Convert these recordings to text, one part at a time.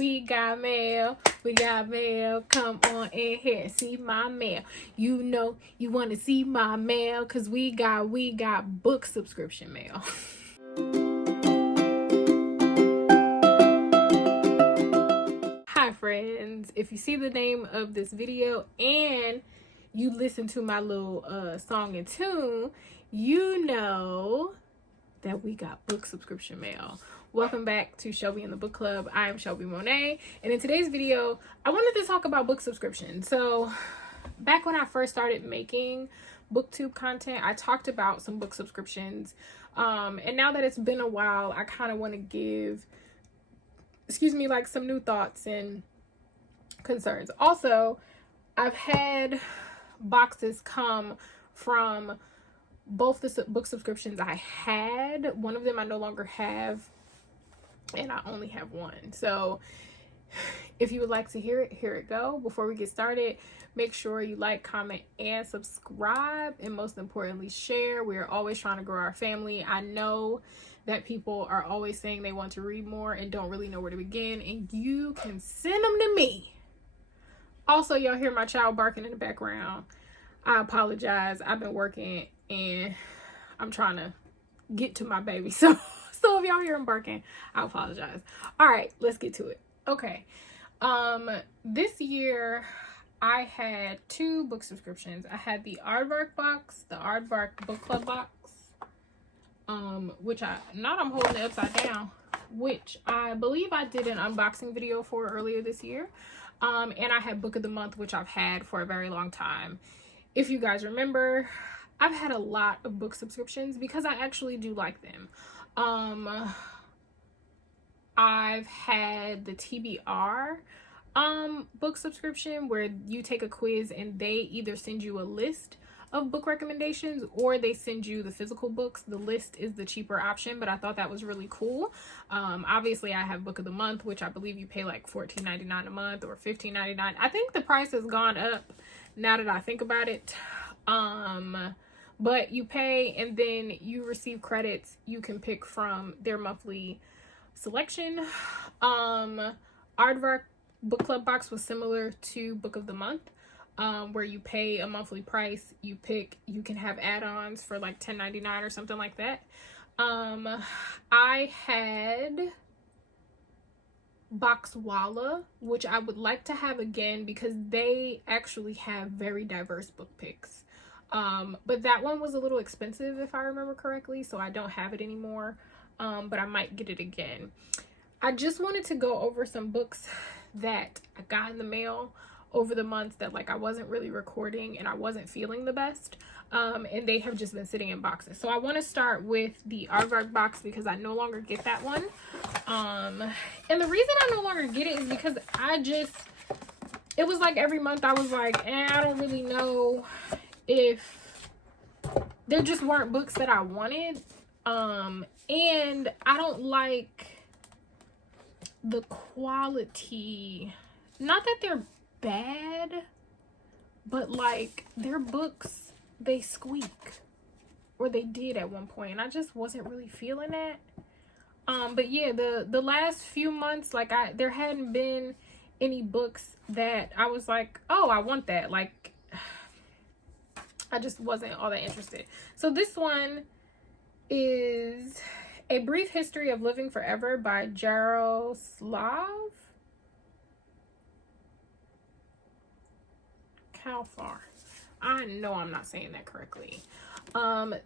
We got mail. We got mail. Come on in here. See my mail. You know you want to see my mail because we got book subscription mail. Hi friends. If you see the name of this video and you listen to my little song and tune, you know that we got book subscription mail. Welcome back to Shelby and the Book Club. I am Shelby Monet, and in today's video I wanted to talk about book subscription. So back when I first started making booktube content, I talked about some book subscriptions, and now that it's been a while, I kind of want to give like some new thoughts and concerns. Also, I've had boxes come from both the book subscriptions I had. One of them I no longer have, and I only have one. So if you would like to hear it, here it go. Before we get started, make sure you like, comment, and subscribe, and most importantly, share. We are always trying to grow our family. I know that people are always saying they want to read more and don't really know where to begin, and you can send them to me. Also, y'all hear my child barking in the background. I apologize. I've been working and I'm trying to get to my baby. So if y'all hear him barking, I apologize. All right, let's get to it. Okay. This year I had 2 book subscriptions. I had the Aardvark box, the Aardvark book club box, which I'm holding it upside down, which I believe I did an unboxing video for earlier this year. And I had Book of the Month, which I've had for a very long time. If you guys remember, I've had a lot of book subscriptions because I actually do like them. I've had the TBR book subscription where you take a quiz and they either send you a list of book recommendations or they send you the physical books. The list is the cheaper option, but I thought that was really cool. Obviously I have Book of the Month, which I believe you pay like $14.99 a month or $15.99. I think the price has gone up now that I think about it. But you pay and then you receive credits you can pick from their monthly selection. Aardvark book club box was similar to Book of the Month, where you pay a monthly price, you can have add-ons for like $10.99 or something like that. I had Boxwalla, which I would like to have again because they actually have very diverse book picks. But that one was a little expensive if I remember correctly, so I don't have it anymore. But I might get it again. I just wanted to go over some books that I got in the mail over the months that like I wasn't really recording and I wasn't feeling the best. And they have just been sitting in boxes. So I want to start with the Aardvark box because I no longer get that one. And the reason I no longer get it is because it was like every month I was like, I don't really know if there just weren't books that I wanted. And I don't like the quality. Not that they're bad, but like their books, they squeak, or they did at one point, and I just wasn't really feeling that. But yeah, the last few months, like there hadn't been any books that I was like, oh, I want that. Like I just wasn't all that interested. So this one is A Brief History of Living Forever by Jaroslav Kalfar. I know I'm not saying that correctly.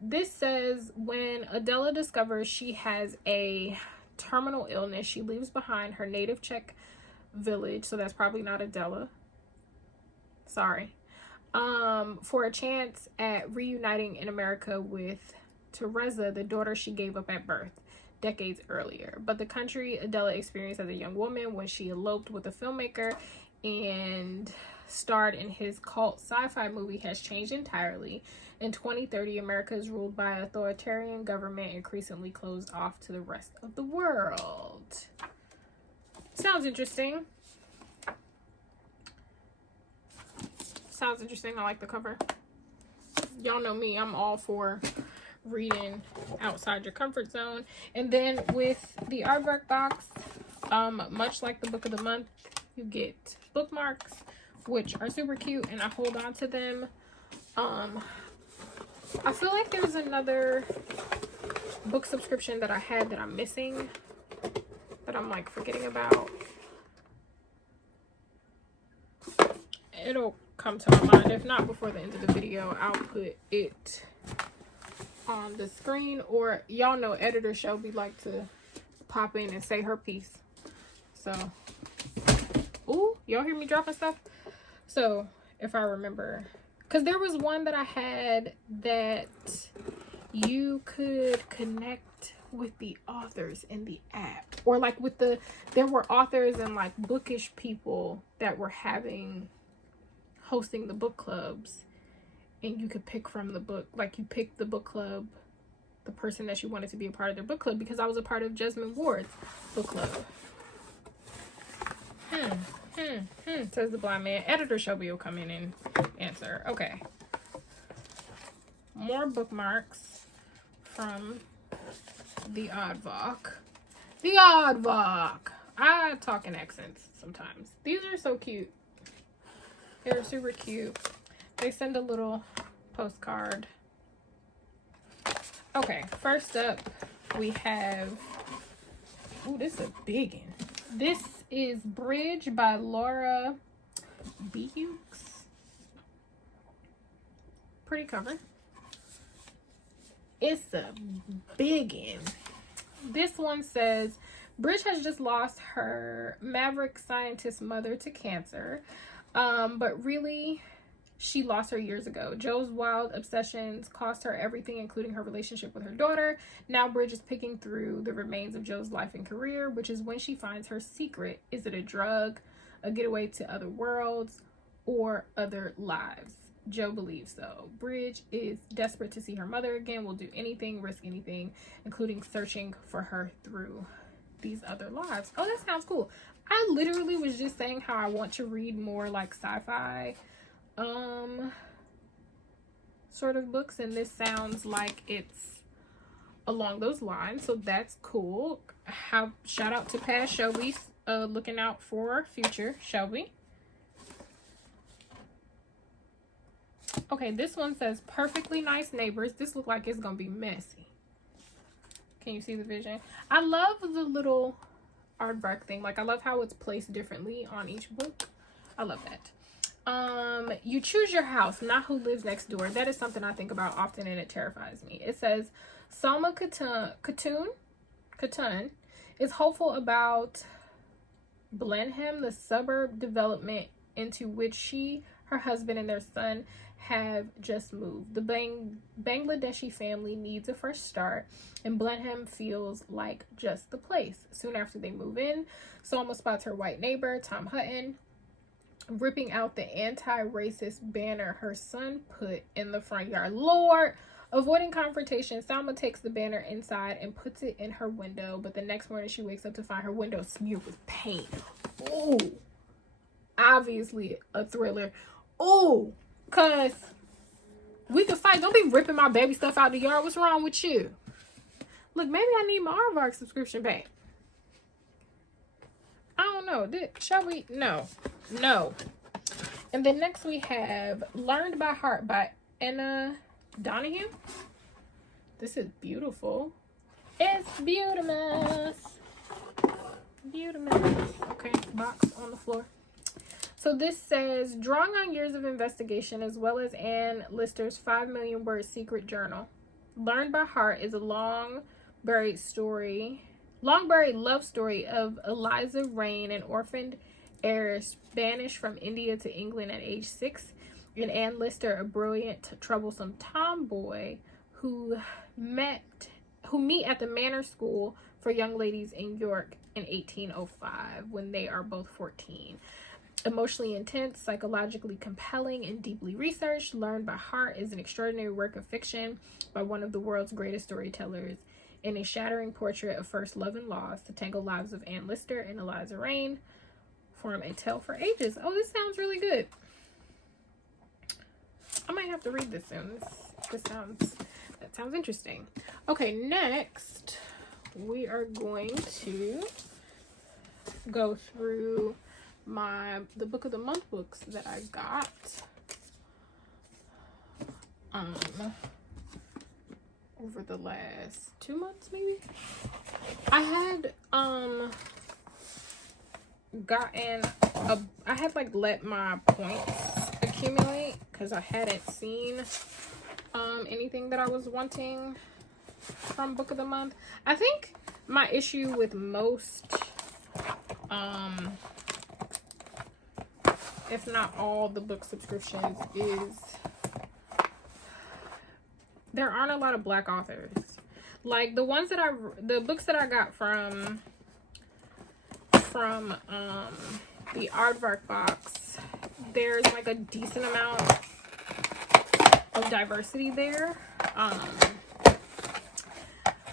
This says, when Adela discovers she has a terminal illness, she leaves behind her native Czech village, so that's probably not Adela. Sorry. For a chance at reuniting in America with Teresa, the daughter she gave up at birth decades earlier. But the country Adela experienced as a young woman when she eloped with a filmmaker and starred in his cult sci-fi movie has changed entirely. In 2030, America is ruled by an authoritarian government, increasingly closed off to the rest of the world. Sounds interesting. I like the cover. Y'all know me, I'm all for reading outside your comfort zone. And then with the Aardvark box, Much like the book of the month, you get bookmarks, which are super cute, and I hold on to them. I feel like there's another book subscription that I had that I'm missing, that I'm like forgetting about. It'll come to my mind. If not before the end of the video, I'll put it on the screen, or y'all know editor Shelby like to pop in and say her piece. So, ooh, y'all hear me dropping stuff? So, if I remember, because there was one that I had that you could connect with the authors in the app, or like with the, there were authors and like bookish people that were hosting the book clubs, and you could pick from the book, like you picked the book club, the person that you wanted to be a part of their book club, because I was a part of Jasmine Ward's book club. Says the blind man. Editor Shelby will come in and answer. Okay. More bookmarks from the Aardvark. The Aardvark. I talk in accents sometimes. These are so cute. They're super cute. They send a little postcard. Okay, first up we have, ooh, this is a big one. This is Bridge by Laura Bukes. Pretty cover. It's a big one. This one says, Bridge has just lost her maverick scientist mother to cancer. But really, she lost her years ago. Joe's wild obsessions cost her everything, including her relationship with her daughter. Now Bridge is picking through the remains of Joe's life and career, which is when she finds her secret. Is it a drug, a getaway to other worlds, or other lives? Joe believes so. Bridge is desperate to see her mother again, will do anything, risk anything, including searching for her through these other lives. Oh, that sounds cool. I literally was just saying how I want to read more like sci-fi sort of books, and this sounds like it's along those lines, so that's cool. Shout out to past Shelby, looking out for future Shelby. Okay, this one says Perfectly Nice Neighbors. This looks like it's gonna be messy. Can you see the vision? I love the little aardvark thing. Like, I love how it's placed differently on each book. I love that. You choose your house, not who lives next door. That is something I think about often, and it terrifies me. It says Salma Khatun is hopeful about Blenheim, the suburb development into which she, her husband, and their son have just moved. The Bangladeshi family needs a fresh start, and Blenheim feels like just the place. Soon after they move in, Salma spots her white neighbor, Tom Hutton, ripping out the anti-racist banner her son put in the front yard. Lord! Avoiding confrontation, Salma takes the banner inside and puts it in her window, but the next morning she wakes up to find her window smeared with paint. Ooh! Obviously a thriller. Ooh! Cause we could fight. Don't be ripping my baby stuff out the yard. What's wrong with you? Look, maybe I need my Aardvark subscription back. I don't know. Shall we? No. And then next we have Learned by Heart by Anna Donahue. This is beautiful. It's beautimous. Okay, box on the floor. So this says, drawing on years of investigation as well as Ann Lister's 5 million word secret journal, Learned by Heart is a long buried love story of Eliza Rain, an orphaned heiress banished from India to England at age 6, and Ann Lister, a brilliant, troublesome tomboy who meet at the Manor School for Young Ladies in York in 1805 when they are both 14. Emotionally intense, psychologically compelling, and deeply researched, Learned by Heart is an extraordinary work of fiction by one of the world's greatest storytellers, and a shattering portrait of first love and loss. The tangled lives of Ann Lister and Eliza Rain form a tale for ages. Oh, this sounds really good. I might have to read this soon. That sounds interesting. Okay, next we are going to go through the book of the month books that I got over the last 2 months, maybe. I had I had like let my points accumulate because I hadn't seen anything that I was wanting from book of the month. I think my issue with most if not all the book subscriptions is there aren't a lot of Black authors. Like the books that I got from the Arar Box, there's like a decent amount of diversity there.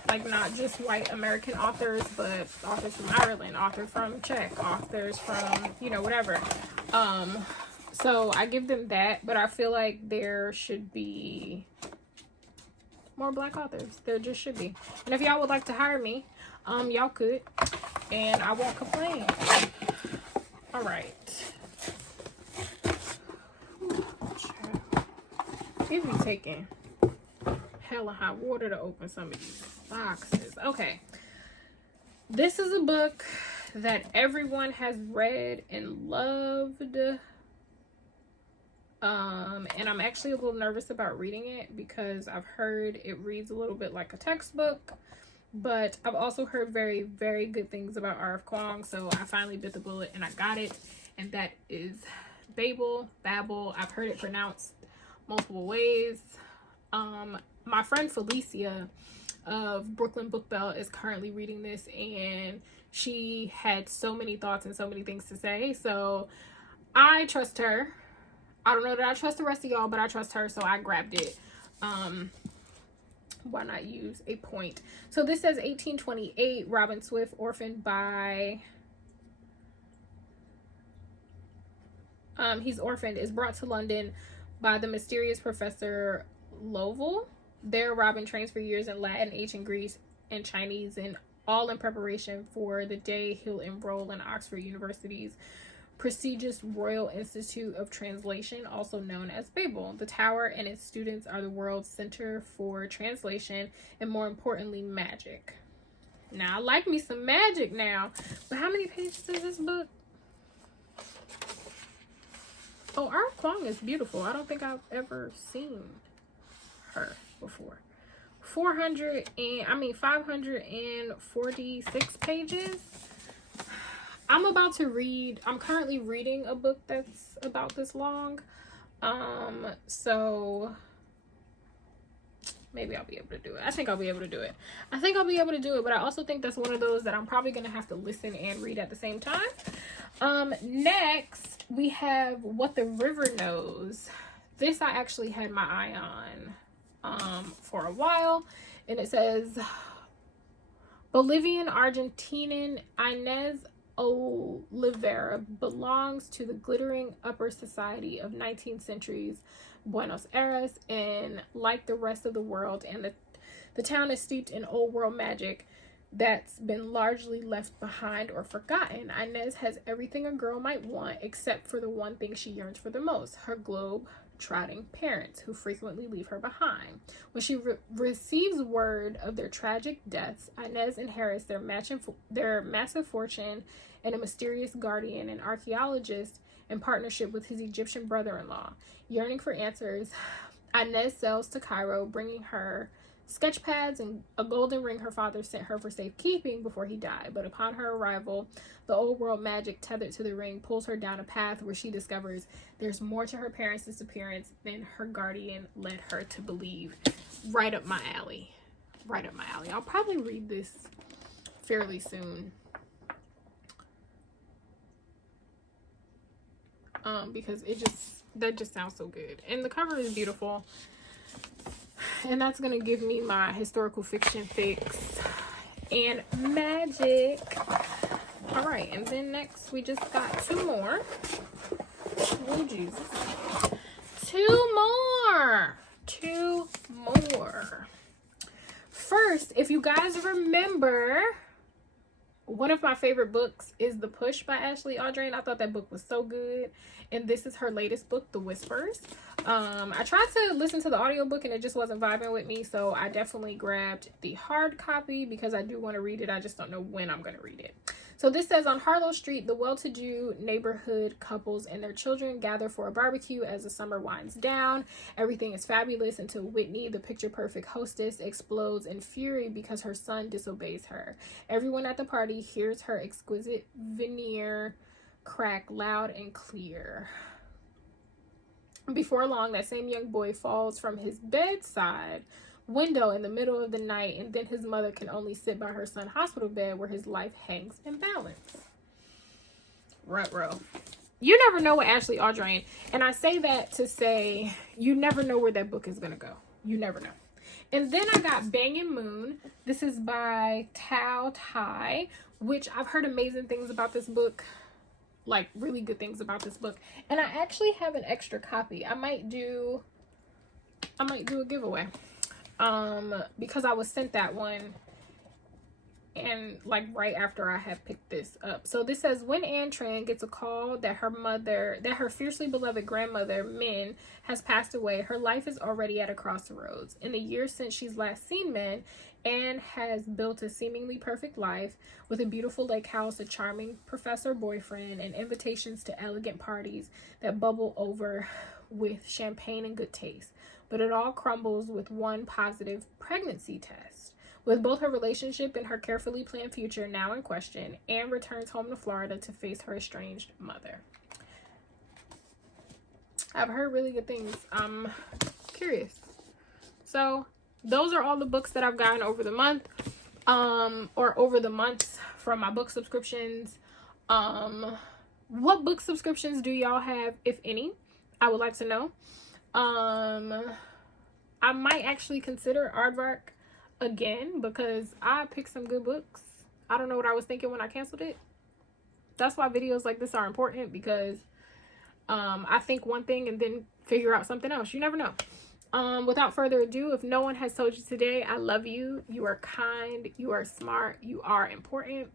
Like not just white American authors, but authors from Ireland, authors from Czech, authors from, you know, whatever. So I give them that, but I feel like there should be more Black authors. There just should be. And if y'all would like to hire me, y'all could, and I won't complain. All right. It be taking hella hot water to open some of these boxes. Okay. This is a book that everyone has read and loved. And I'm actually a little nervous about reading it because I've heard it reads a little bit like a textbook, but I've also heard very, very good things about R.F. Kuang, so I finally bit the bullet and I got it, and that is Babel. I've heard it pronounced multiple ways. My friend Felicia of Brooklyn Book Belt is currently reading this, and she had so many thoughts and so many things to say, so I trust her. I don't know that I trust the rest of y'all, but I trust her, so I grabbed it. Why not use a point? So this says 1828, Robin Swift, orphaned by... he's orphaned, is brought to London by the mysterious Professor Lovell. There, Robin trains for years in Latin, ancient Greece, and Chinese, and all in preparation for the day he'll enroll in Oxford University's prestigious Royal Institute of Translation, also known as Babel. The tower and its students are the world's center for translation and, more importantly, magic. Now, I like me some magic now, but how many pages is this book? Oh, R.F. Kuang is beautiful. I don't think I've ever seen her before. 546 pages. I'm currently reading a book that's about this long. So maybe I'll be able to do it. I think I'll be able to do it. But I also think that's one of those that I'm probably going to have to listen and read at the same time. Next, we have What the River Knows. This I actually had my eye on for a while. And it says, Bolivian Argentinian Inez Oliveira belongs to the glittering upper society of 19th century's Buenos Aires, and like the rest of the world, and the town is steeped in old world magic that's been largely left behind or forgotten. Inez has everything a girl might want except for the one thing she yearns for the most: her globe-trotting parents, who frequently leave her behind. When she receives word of their tragic deaths, Inez inherits their massive fortune and a mysterious guardian, an archaeologist, in partnership with his Egyptian brother-in-law. Yearning for answers, Inez sails to Cairo, bringing her sketch pads and a golden ring her father sent her for safekeeping before he died. But upon her arrival, the old world magic tethered to the ring pulls her down a path where she discovers there's more to her parents' disappearance than her guardian led her to believe. Right up my alley. I'll probably read this fairly soon. Because that just sounds so good. And the cover is beautiful. And that's going to give me my historical fiction fix and magic. All right. And then next we just got two more. Oh, Jesus. Two more. First, if you guys remember One of my favorite books is The Push by Ashley Audrain. I thought that book was so good. And this is her latest book, The Whispers. I tried to listen to the audiobook and it just wasn't vibing with me. So I definitely grabbed the hard copy because I do want to read it. I just don't know when I'm going to read it. So this says, on Harlow Street, the well-to-do neighborhood couples and their children gather for a barbecue as the summer winds down. Everything is fabulous until Whitney, the picture-perfect hostess, explodes in fury because her son disobeys her. Everyone at the party hears her exquisite veneer crack loud and clear. Before long, that same young boy falls from his bedside window in the middle of the night, and then his mother can only sit by her son's hospital bed where his life hangs in balance. Ruh-roh. You never know with Ashley Audrain, and I say that to say you never know where that book is going to go. You never know. And then I got Bangin' Moon. This is by Tao Tai, which I've heard amazing things about this book. Like really good things about this book. And I actually have an extra copy. I might do a giveaway. Because I was sent that one and like right after I had picked this up. So this says, when Anne Tran gets a call that her fiercely beloved grandmother, Min, has passed away, her life is already at a crossroads. In the years since she's last seen Min, Anne has built a seemingly perfect life with a beautiful lake house, a charming professor boyfriend, and invitations to elegant parties that bubble over with champagne and good taste. But it all crumbles with one positive pregnancy test. With both her relationship and her carefully planned future now in question, Anne returns home to Florida to face her estranged mother. I've heard really good things. I'm curious. So those are all the books that I've gotten over the month, or over the months from my book subscriptions. What book subscriptions do y'all have, if any? I would like to know. I might actually consider Aardvark again because I picked some good books. I don't know what I was thinking when I canceled it. That's why videos like this are important, because I think one thing and then figure out something else. You never know. Without further ado, if no one has told you today, I love you. You are kind. You are smart. You are important.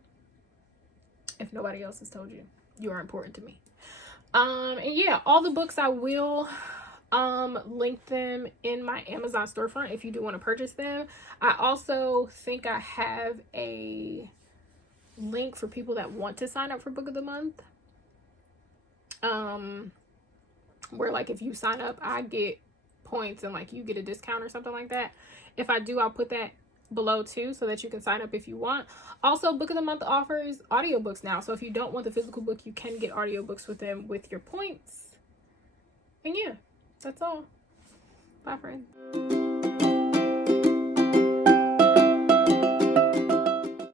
If nobody else has told you, you are important to me. And yeah, all the books I will link them in my Amazon storefront if you do want to purchase them. I also think I have a link for people that want to sign up for Book of the Month, where like if you sign up I get points and like you get a discount or something like that. If I do, I'll put that below too so that you can sign up if you want. Also, Book of the Month offers audiobooks now, so if you don't want the physical book, you can get audiobooks with them with your points. And yeah, that's all. Bye, friends.